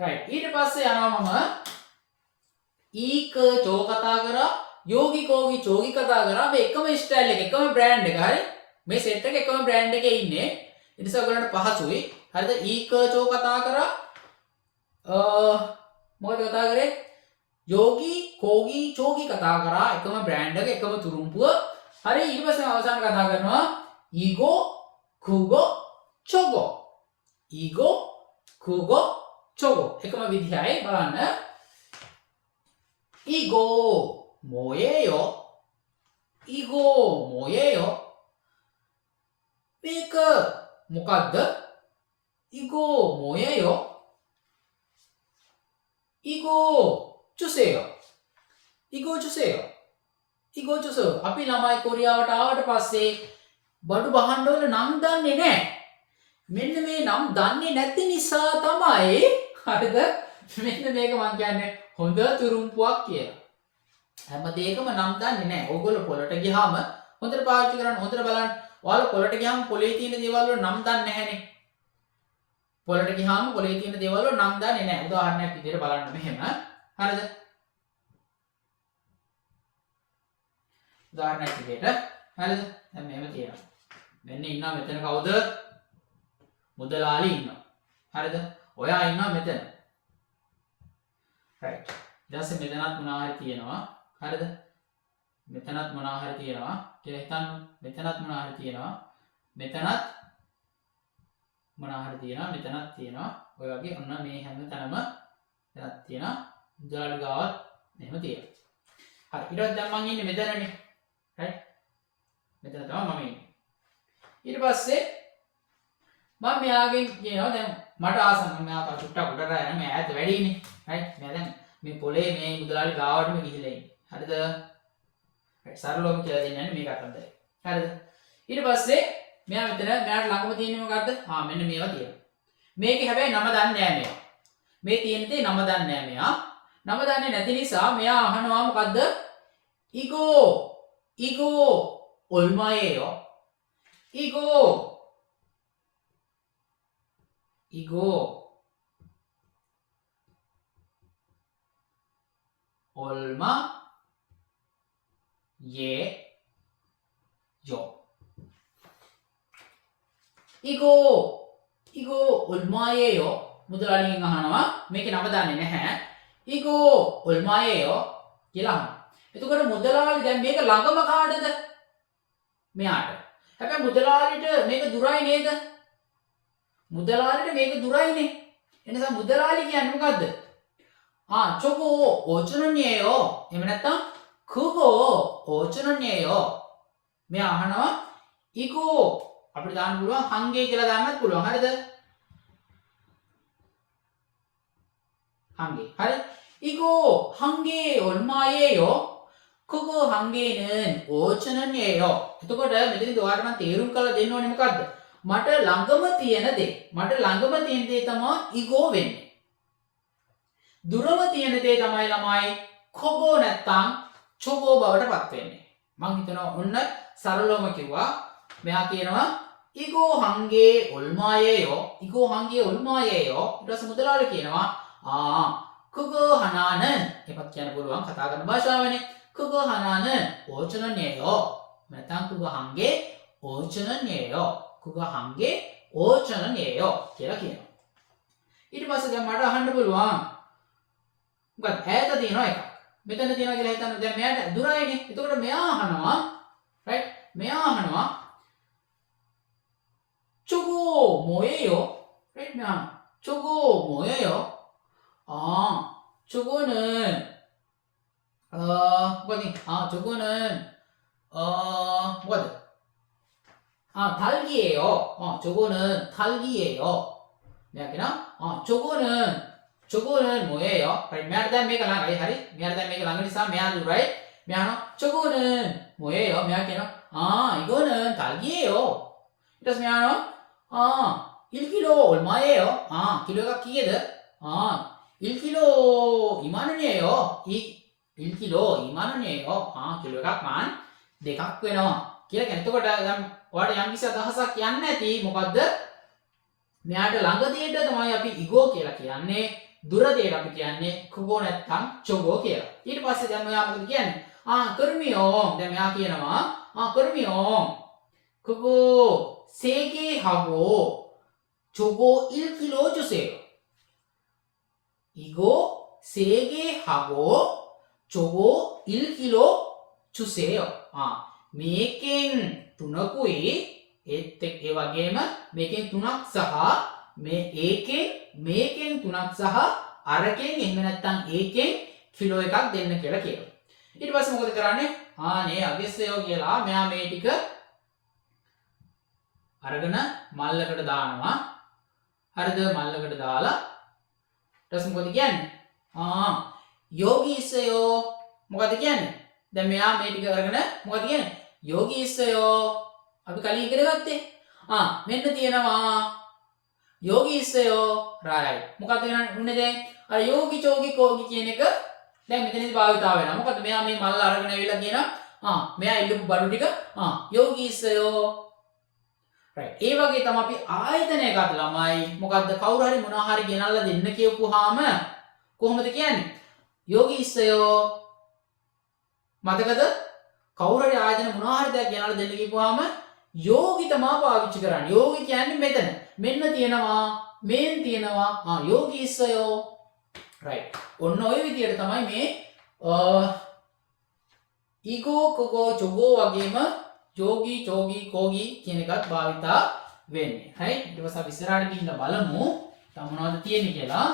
right ඊට පස්සේ යනවා මම ඊක චෝ කතා කරා යෝගි කෝගි චෝගි කතා කරා මේ එකම ස්ටයිල් එක එකම බ්‍රෑන්ඩ් එක හරි මේ සෙට් එක එකම බ්‍රෑන්ඩ් එකේ ඉන්නේ ඊට පස්සේ ඔයගලන්ට පහසුයි හරිද ඊක චෝ කතා කරා මොකද කතා කරේ යෝගි කෝගි චෝගි කතා කරා එකම බ්‍රෑන්ඩ් එක එකම තුරුම්පුව හරි ඊට පස්සේ අවසාන කතා කරනවා ඊගෝ කුගෝ චෝගෝ ඊගෝ කුගෝ චෝගෝ එකම විදිහයි බලන්න 이거 뭐예요? 이거 뭐예요? මේක මොකද්ද? 이거 뭐예요? 이거 주세요. 이거 주세요. 이거 주세요. අපි ළමයි කොරියාවට ආවට පස්සේ බඩු බහන්න වල නම් දන්නේ නැහැ. මෙන්න මේ නම් දන්නේ නැති නිසා තමයි හරිද? මෙන්න මේක මම කියන්නේ හොඳ තුරුම්පුවක් කියලා. හැම දෙයකම නම් දන්නේ නැහැ. ඕගොල්ලෝ පොළට ගියාම හොඳට පාවිච්චි කරන්න හොඳට බලන්න. ඔයාලා පොළට ගියාම පොළේ තියෙන දේවල් වල නම් දන්නේ නැහැනේ. පොළට ගියාම පොළේ තියෙන දේවල් වල නම් දන්නේ නැහැ. උදාහරණයක් විදිහට බලන්න මෙහෙම. හරිද? උදාහරණයක් විදිහට හරිද? දැන් මෙහෙම තියෙනවා. මෙන්න ඉන්නවා මෙතන කවුද? මුදලාලි ඉන්නවා. හරිද? ඔයා ඉන්නවා මෙතන. right ඊට පස්සේ මෙතනත් මොනවා හරි තියෙනවා හරිද මෙතනත් මොනවා හරි තියෙනවා කියලා හිතන්න මෙතනත් මොනවා හරි තියෙනවා මෙතනත් මොනවා හරි තියෙනවා මෙතනත් තියෙනවා ඔය වගේ ඔන්න මේ හැම තැනම මෙතනත් තියෙනවා මුදලාලි ගාවත් මෙහෙම තියෙනවා හරි ඊට පස්සේ දැන් මම ඉන්නේ මෙතනනේ right මෙතන තමයි මම ඉන්නේ ඊට පස්සේ මම මෙයාගෙන් කියනවා දැන් මට ආසන්න මෙයා චුට්ටක් උඩට යන මේ ඈත වැඩිනේ right මෙයා දැන් මේ පොලේ මේ මුදලාලි ගාවටම ගිහිල්ලා ඉන්නේ හරිද right සරලවම කියලා දෙන්නේ නැහැ මේකත් අන්තරේ හරිද ඊට පස්සේ මෙයා මෙතන මෙයාට ළඟම තියෙන්නේ මොකද්ද මෙන්න මේවා තියෙනවා මේකේ හැබැයි නම දන්නේ නැහැ මෙයා මේ තියෙන දේ නම දන්නේ නැහැ මෙයා නම දන්නේ නැති නිසා මෙයා අහනවා මොකද්ද 이거 얼마예요 이거 얼마예요? 이거 얼마예요? මුදලාලිගෙන් අහනවා මේකේ නම දන්නේ නැහැ. 이거 얼마예요? කියලා අහනවා. එතකොට මුදලාලි දැන් මේක ළඟම කාටද? මෙයාට. හැබැයි මුදලාලිට මේක දුරයි නේද? මුදලාලිට මේක දුරයිනේ. එනිසා මුදලාලි කියන්නේ මොකද්ද? 저거 5,000원이에요. එහෙම නැත්නම් 그거 5,000원이에요. මෙයා අහනවා 이거 අපිට දාන්න පුළුවන් හංගේ කියලා දාන්නත් පුළුවන්. හරිද? හංගේ. හරි? 이거 한 개 얼마예요? 그거 한 개는 5,000원이에요. එතකොට මෙතනදී ඔයාලට මම තේරුම් කරලා දෙන්න ඕනේ මොකද්ද? මට ළඟම තියෙන දේ. මට ළඟම තියෙන දේ තමයි ඉගෝ වෙන්නේ. දුරම තියෙන දේ තමයි ළමයි කොගෝ නැත්තම් චොගෝ බවට පත් වෙන්නේ. මම හිතනවා ඔන්න සරලවම කිව්වා. මෙයා කියනවා ඉගෝ හංගේ 얼마예요? ඉගෝ හංගේ 얼마예요? ඊට පස්සේ මුදලාලි කියනවා 그거 하나는 එපත් කියන්න පුළුවන් කතා කරන භාෂාවනේ. 그거 하나는 5,000원이에요. නැත්තම් 그거 한 개 5,000원이에요. 그거 한 개 5,000원이에요. කියලා කියනවා. ඊට පස්සේ දැන් මට අහන්න පුළුවන් මොකද ඈත තියෙනවා එකක්. මෙතන තියෙනවා කියලා හිතන්න දැන් මෙයාට දුරයිනේ. එතකොට මෙයා අහනවා right මෙයා අහනවා 저거 뭐예요? right මෙයා 저거 뭐예요? 저거는 뭐지? 저거는 뭐지? 닭이에요. 저거는 닭이에요. 내가 저거는 뭐예요? මෙයාට දැන් මේක ළඟයි හරි. මෙයාට දැන් මේක ළඟ නිසා මෙයා දුරයි. මෙයා 저거는 뭐예요? මෙයා කියනවා 이거는 닭이에요. ඊට පස්සේ මෙයා 1kg 얼마예요? 키로가 කීයද? 1kg 20,000원이에요. 1kg 20,000원이에요. කිලෝ එකක් මාන් දෙකක් වෙනවා කියලා කියන. එතකොට දැන් ඔයාලට යම් කිසි අදහසක් යන්නේ නැති මොකද්ද? මෙයාට ළඟ දෙයට තමයි අපි ඉගෝ කියලා කියන්නේ. දුර දෙයට අපි කියන්නේ කුගෝ නැත්තම් චොගෝ කියලා. ඊට පස්සේ දැන් මෙයා මොකද කියන්නේ? කර්මියෝ. දැන් මෙයා කියනවා කර්මියෝ. කුගෝ 세게 하고 저거 1kg 주세요. 이거 세게 하고 저거 1kg 주세요. මේකෙන් 3කුයි ඒත් ඒ වගේම මේකෙන් 3ක් සහ මේකෙන් 3ක් සහ අරකින් එහෙම නැත්නම් ඒකෙන් කිලෝ එකක් දෙන්න කියලා කියනවා. ඊට පස්සේ මොකද කරන්නේ? නේ අගස්සයෝ කියලා මෙයා මේ ටික අරගෙන මල්ලකට දානවා. හරිද? මල්ලකට දාලා ඊට පස්සේ මොකද කියන්නේ? යෝගී ඉස්සයෝ මොකද කියන්නේ? දැන් මෙයා මේ ටික අරගෙන මොකද කියන්නේ? යෝගී ඉස්සයෝ අපි කලින් ඉගෙන ගත්තේ. මෙන්න තියෙනවා යෝගී ඉස්සයෝ රයිට්. මොකද උන්නේ දැන්? අර යෝගි චෝගි කෝගි කියන එක දැන් මෙතනදී භාවිතා වෙනවා. මොකද මෙයා මේ මල්ල අරගෙන ඇවිල්ලා කියනවා මෙයා ඉල්ලපු බඩු ටික යෝගී ඉස්සයෝ රයිට්. ඒ වගේ තමයි අපි ආයතනයක අත ළමයි මොකද්ද කවුරු හරි මොනවා හරි ගෙනල්ලා දෙන්න කියපුවාම කොහොමද කියන්නේ? යෝගී ඉස්සයෝ මතකද? කවුරු හරි ආයතන මොනවා හරි දෙයක් ගෙනල්ලා දෙන්න කියපුවාම යෝගි තමයි පාවිච්චි කරන්නේ. යෝගි කියන්නේ මෙතන. මෙන්න තියෙනවා, මේන් තියෙනවා. යෝගී ඉස්සයෝ. රයිට්. ඔන්න ඔය විදියට තමයි මේ ඊගෝ කොගෝ චොගෝ වගේම යෝගී චෝගී කෝගී කියන එකත් භාවිතා වෙන්නේ. හරි. ඊට පස්සේ අපි ඉස්සරහට ගිහින් බලමු තව මොනවද තියෙන්නේ කියලා.